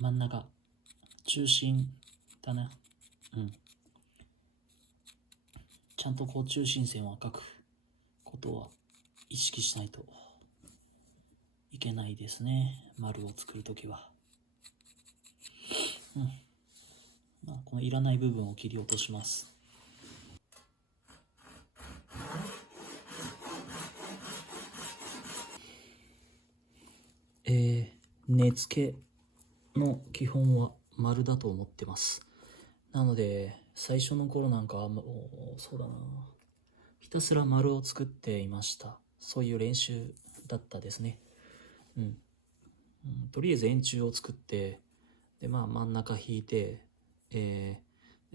真ん中、中心だな。ちゃんとこう中心線を描くことは意識しないといけないですね。丸を作るときは。このいらない部分を切り落とします。根付けの基本は丸だと思ってます。なので最初の頃なんかはそうだな、ひたすら丸を作っていました。そういう練習だったですね。とりあえず円柱を作って、で真ん中引いて、で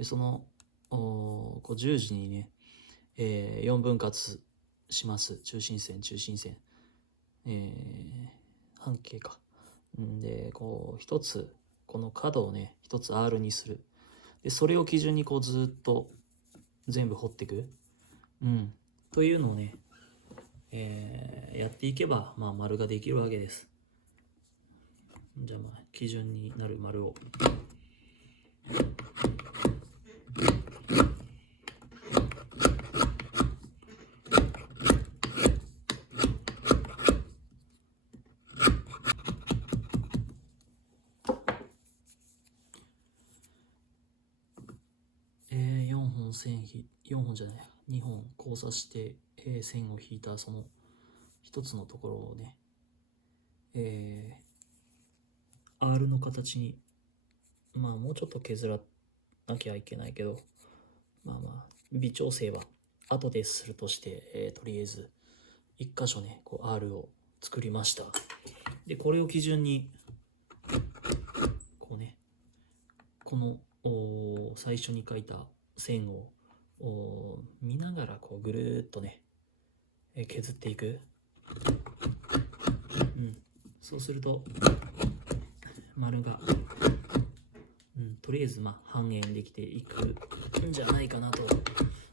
そのこう十字にね、4分割します。中心線、半径か。でこう一つこの角をね一つ R にする。でそれを基準にこうずっと全部掘っていく、というのをね、やっていけば丸ができるわけです。じゃあ基準になる丸を4本じゃない2本交差して、線を引いたその一つのところをね、R の形にもうちょっと削らなきゃいけないけど、微調整は後でするとして、とりあえず一箇所ねこう R を作りました。でこれを基準にこうね、この最初に描いた線を見ながらこうぐるーっとね削っていく。そうすると丸が、とりあえず半円できていくんじゃないかなと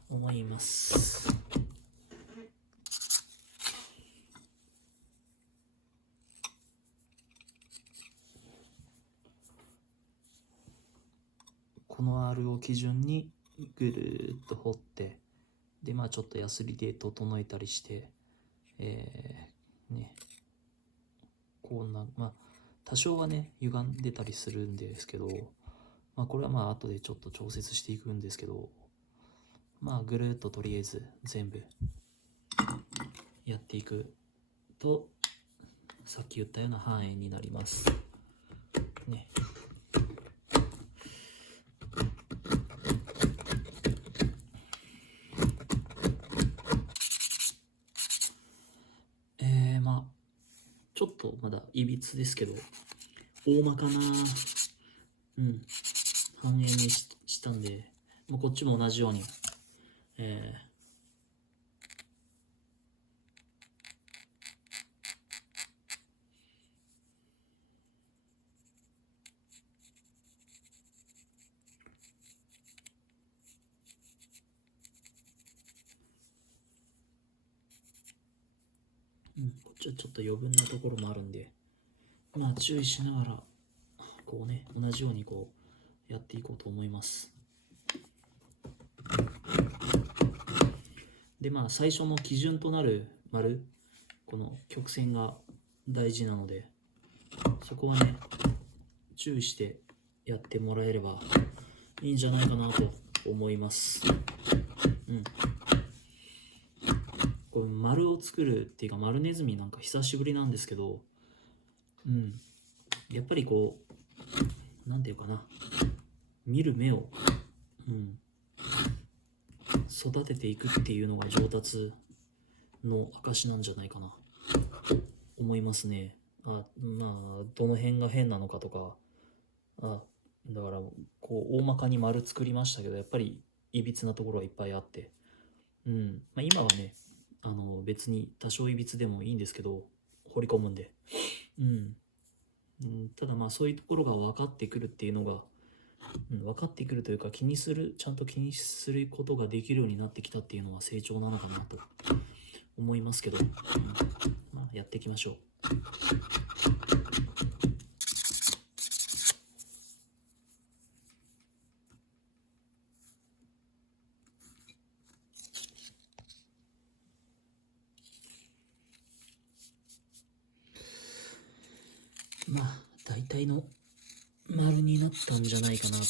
思います。この R を基準にぐるーっと掘って、でちょっとヤスリで整えたりして、こんな多少はね歪んでたりするんですけど、これは後でちょっと調節していくんですけど、ぐるっととりあえず全部やっていくとさっき言ったような半円になりますね。ちょっとまだいびつですけど大まかな半円にしたんで、こっちも同じようにこっちはちょっと余分なところもあるんで、注意しながらこうね同じようにこうやっていこうと思います。で最初の基準となる丸、この曲線が大事なので、そこはね注意してやってもらえればいいんじゃないかなと思います。こう丸を作るっていうか丸ネズミなんか久しぶりなんですけど、やっぱりこうなんていうかな、見る目を、育てていくっていうのが上達の証なんじゃないかなと思いますね。どの辺が変なのかとか、だからこう大まかに丸作りましたけど、やっぱりいびつなところはいっぱいあって、今はね別に多少いびつでもいいんですけど掘り込むんで、ただそういうところが分かってくるっていうのが、分かってくるというかちゃんと気にすることができるようになってきたっていうのは成長なのかなと思いますけど、やっていきましょう。まあ大体の丸になったんじゃないかなと。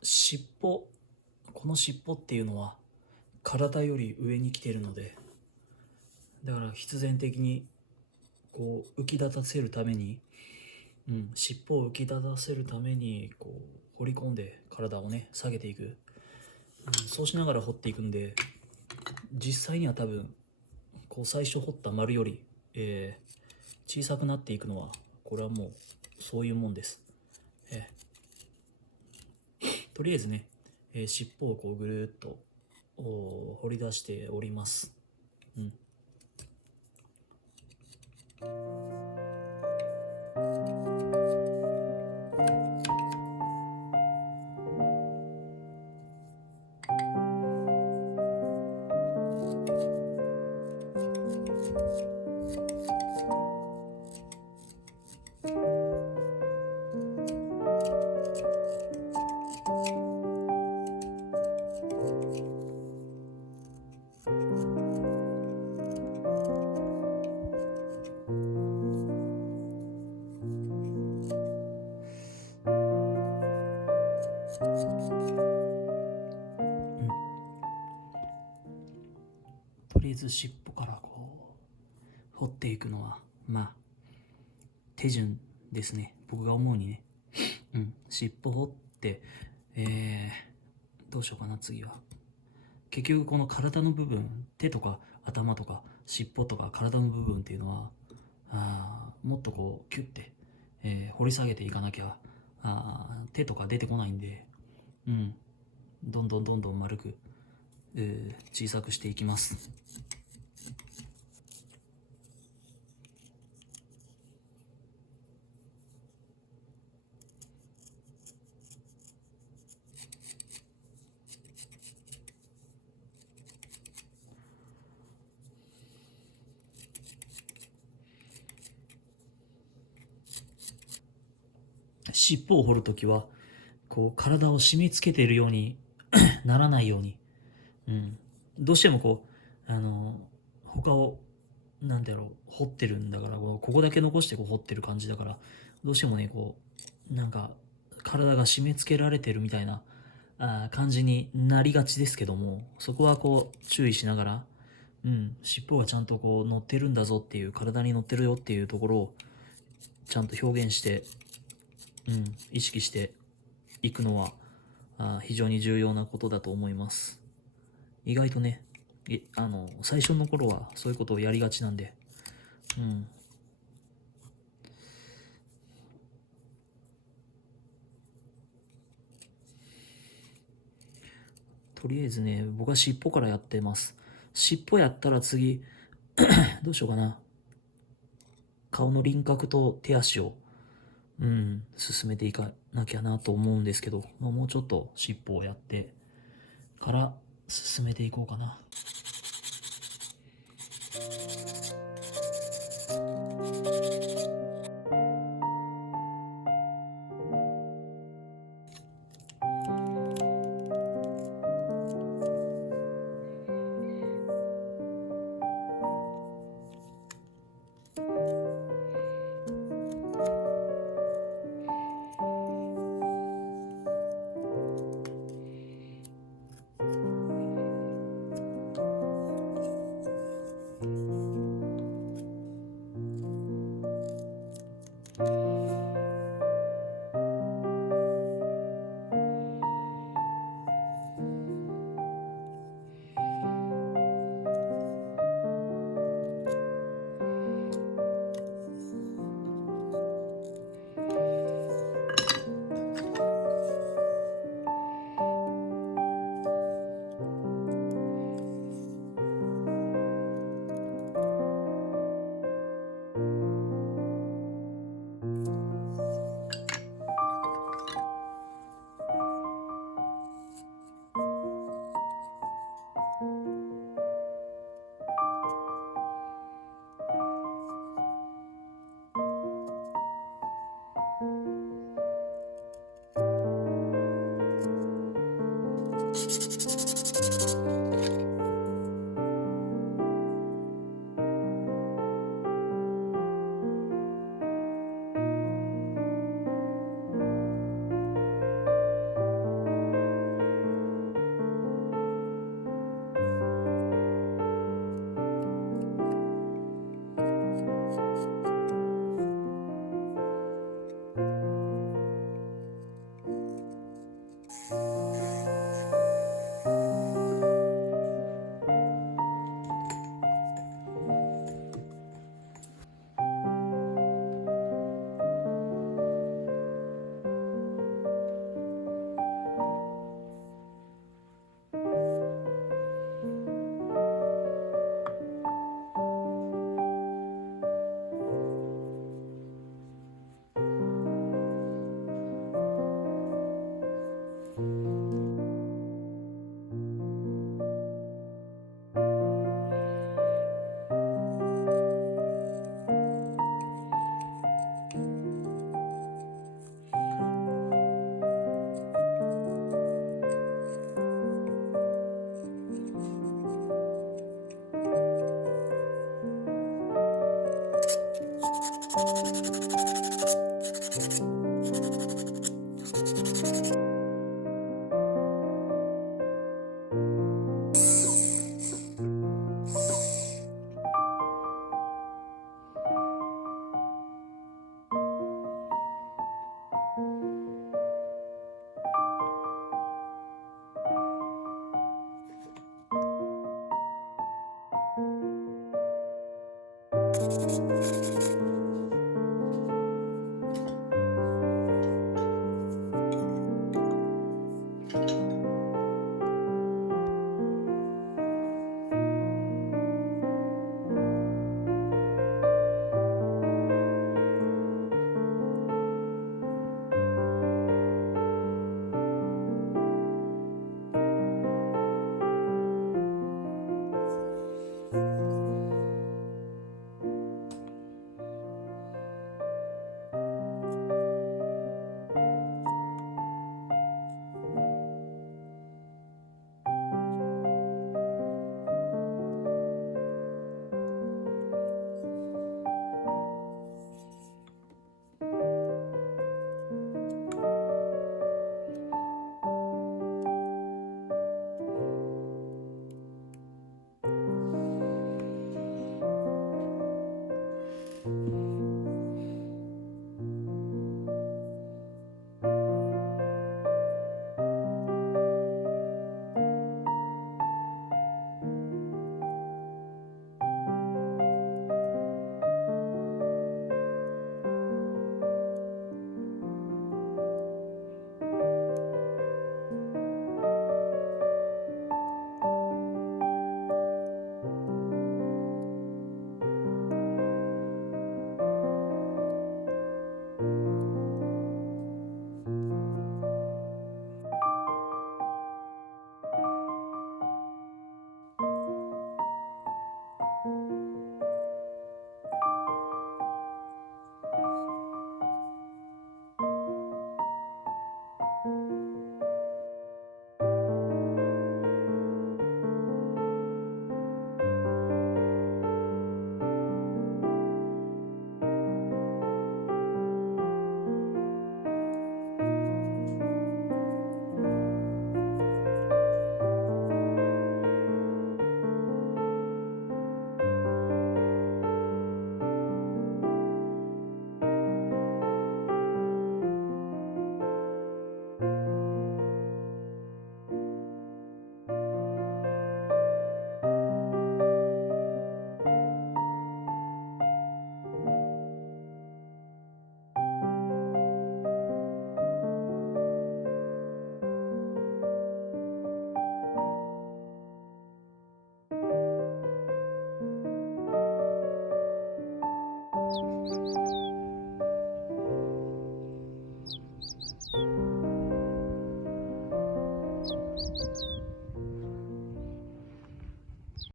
尻尾、この尻尾っていうのは体より上に来ているので、だから必然的にこう浮き立たせるために、尻尾を浮き立たせるためにこう掘り込んで体をね下げていく、そうしながら掘っていくんで、実際には多分こう最初掘った丸より、小さくなっていくのはこれはもうそういうもんです。とりあえずね、尻尾をこうぐるっと掘り出しております。とりあえず尻尾からこう掘っていくのはまあ手順ですね、僕が思うにね。尻尾掘って、どうしようかな次は。結局この体の部分、手とか頭とか尻尾とか体の部分っていうのはもっとこうキュッて、掘り下げていかなきゃ手とか出てこないんで、どんどん丸く、小さくしていきます。尻尾を掘るときはこう体を締め付けているようにならないように、どうしてもこう他をなんだろう掘ってるんだから、ここだけ残してこう掘ってる感じだから、どうしてもねこうなんか体が締め付けられてるみたいな感じになりがちですけども、そこはこう注意しながら、尻尾がちゃんとこう乗ってるんだぞっていう、体に乗ってるよっていうところをちゃんと表現して、意識していくのは非常に重要なことだと思います。意外とね、最初の頃はそういうことをやりがちなんで、とりあえずね、僕は尻尾からやってます。尻尾やったら次、どうしようかな。顔の輪郭と手足を、進めていかなきゃなと思うんですけど、もうちょっと尻尾をやってから進めていこうかな。